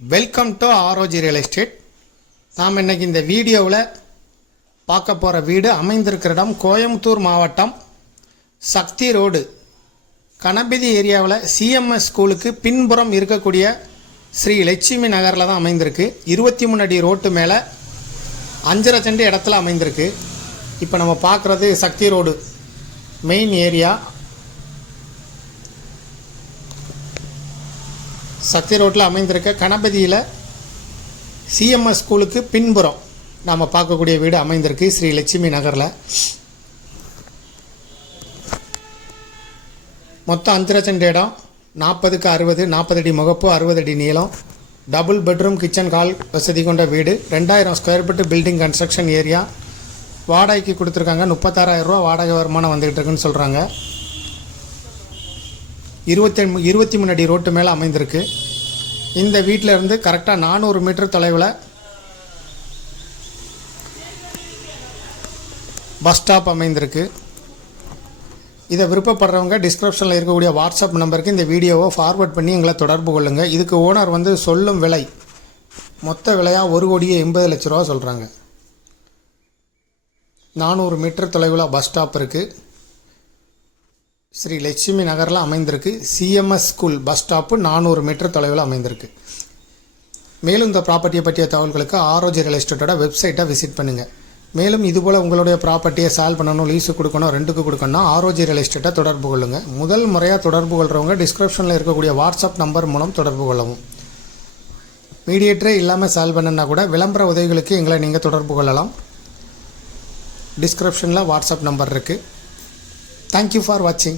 Welcome to ஆரோஜி real estate. நாம் இன்றைக்கி இந்த வீடியோவில் பார்க்க போகிற வீடு அமைந்திருக்கிற இடம் கோயம்புத்தூர் மாவட்டம் சக்தி ரோடு கணபதி ஏரியாவில் சிஎம்எஸ் ஸ்கூலுக்கு பின்புறம் இருக்கக்கூடிய ஸ்ரீ லட்சுமி நகரில் தான் அமைந்திருக்கு. 23 அடி ரோட்டு மேலே 5.5 சென்ட் இடத்துல அமைந்திருக்கு. இப்போ நம்ம பார்க்குறது சக்தி ரோடு மெயின் ஏரியா. சக்தி ரோட்டில் அமைந்திருக்க கணபதியில் சிஎம்எஸ் ஸ்கூலுக்கு பின்புறம் நாம் பார்க்கக்கூடிய வீடு அமைந்திருக்கு ஸ்ரீ லட்சுமி நகரில். மொத்தம் 5.5 சென்ட் இடம், 40க்கு 60, 40 அடி முகப்பு, 60 அடி நீளம், டபுள் பெட்ரூம் கிச்சன் ஹால் வசதி கொண்ட வீடு. 2000 square feet building construction area. வாடகைக்கு கொடுத்துருக்காங்க. 36,000 ரூபா வாடகை வருமானம் வந்துகிட்டு இருக்குன்னு சொல்கிறாங்க. 23 அடி ரோட்டு மேலே அமைந்திருக்கு. இந்த வீட்டில் இருந்து கரெக்டாக 400 மீட்டர் தொலைவில் பஸ் ஸ்டாப் அமைந்திருக்கு. இதை விருப்பப்படுறவங்க டிஸ்கிரிப்ஷனில் இருக்கக்கூடிய வாட்ஸ்அப் நம்பருக்கு இந்த வீடியோவை ஃபார்வர்ட் பண்ணி எங்களை தொடர்பு கொள்ளுங்கள். இதுக்கு ஓனர் சொல்லும் விலை மொத்த விலையாக 1,80,00,000 சொல்கிறாங்க. 400 மீட்டர் தொலைவில் பஸ் ஸ்டாப் இருக்குது. ஸ்ரீ லட்சுமி நகரில் அமைந்திருக்கு. CMS school bus stop 400 metre தொலைவில் அமைந்திருக்கு. மேலும் இந்த ப்ராப்பர்ட்டியை பற்றிய தகவல்களுக்கு ஆரோஜி ரியல் எஸ்டேட்டோட வெப்சைட்டை விசிட் பண்ணுங்கள். மேலும் இதுபோல் உங்களுடைய ப்ராப்பர்ட்டியை சேல் பண்ணணும், லீஸு கொடுக்கணும், ரெண்டுக்கு கொடுக்கணும், ஆரோஜி ரியல் எஸ்டேட்டை தொடர்பு கொள்ளுங்கள். முதல் முறையாக தொடர்பு கொள்கிறவங்க டிஸ்கிரிப்ஷனில் இருக்கக்கூடிய வாட்ஸ்அப் நம்பர் மூலம் தொடர்பு கொள்ளவும். மீடியேட்டரே இல்லாமல் சேல் பண்ணுன்னா கூட விளம்பர உதவிகளுக்கு எங்களை நீங்கள் தொடர்பு கொள்ளலாம். டிஸ்கிரிப்ஷனில் வாட்ஸ்அப் நம்பர் இருக்குது. Thank you for watching.